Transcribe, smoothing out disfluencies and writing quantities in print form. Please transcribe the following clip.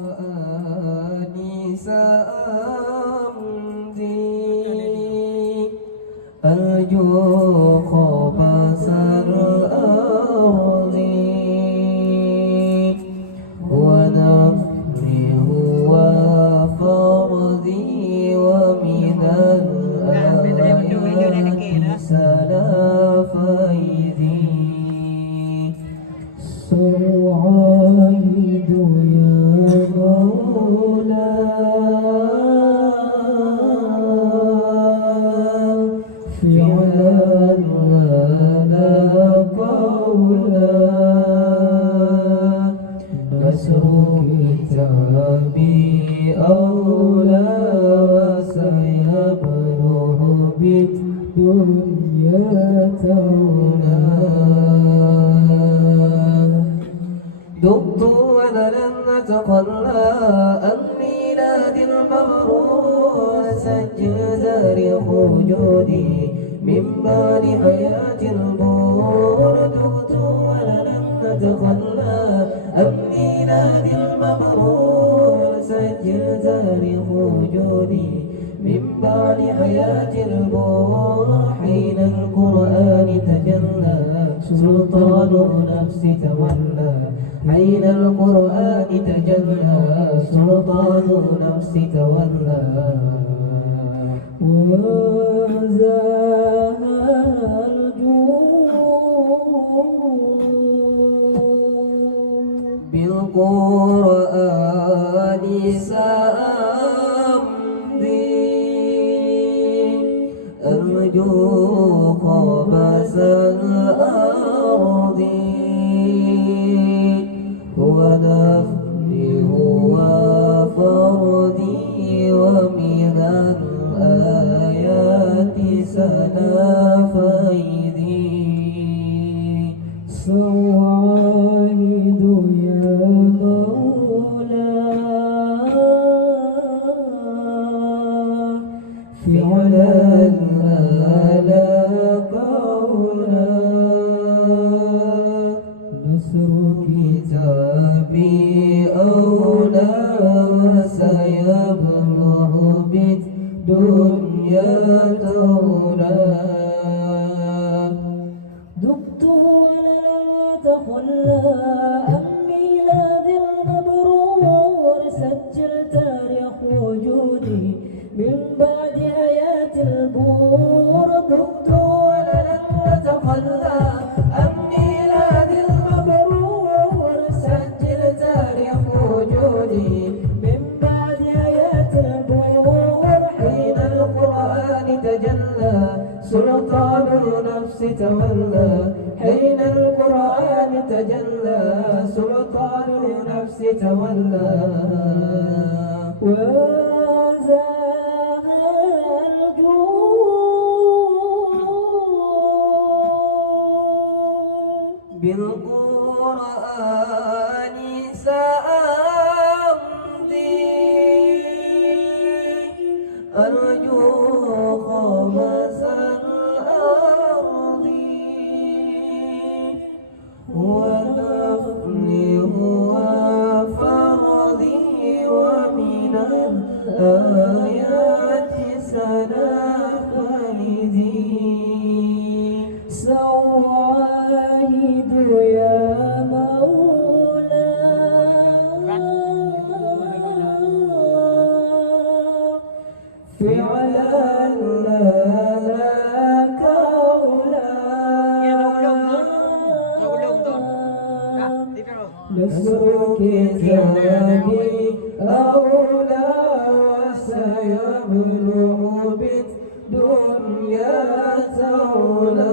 بالقرآن سأمضي أرجو خبث الأرض ونفسي هو فرضي ومن الآيات سلافيدي سعيد يا مولا فعلا لا قولا نصر كتابي أولى وسيبلغ بالدنيا تولا دقت ولن أتخلى عن ميلاد المبرور سجل تاريخ وجودي من بعد حياة البور دقت ولن أتخلى عن ميلاد المبرور سجل تاريخ وجودي من بعد حياة البور حين القرآن تجلى سلطان نفسي تولى حين القرآن تجلى سلطان نفسي تولى وزال الجود بالقرآن سأمضي أرجو خبث الأرض ونفسي هو فرضي ومن الآيات سنافيدي سعيد يا مولا فعلا لا قولا نصر كتابي أولى وسيبلغ بالدنيا تولا دقت ولن أتخلى عن ميلاد المبرور سجل تاريخ وجودي من بعد آيات البور دقت ولن أتخلى عن ميلاد المبرور سجل تاريخ وجودي من بعد آيات البور حين القرآن تجلى سلطان نفسي تولى حين القرآن تجلى سلطان نفسي تولى وزال الجود بالقرآن سأمضي أرجو خبث الأرض ونفسي هو فرضي ومن الآيات سنافيدي سعيد يا مولا فعلا لا قولا نصر كتابي أولى وسيبلغ بالدنيا تولا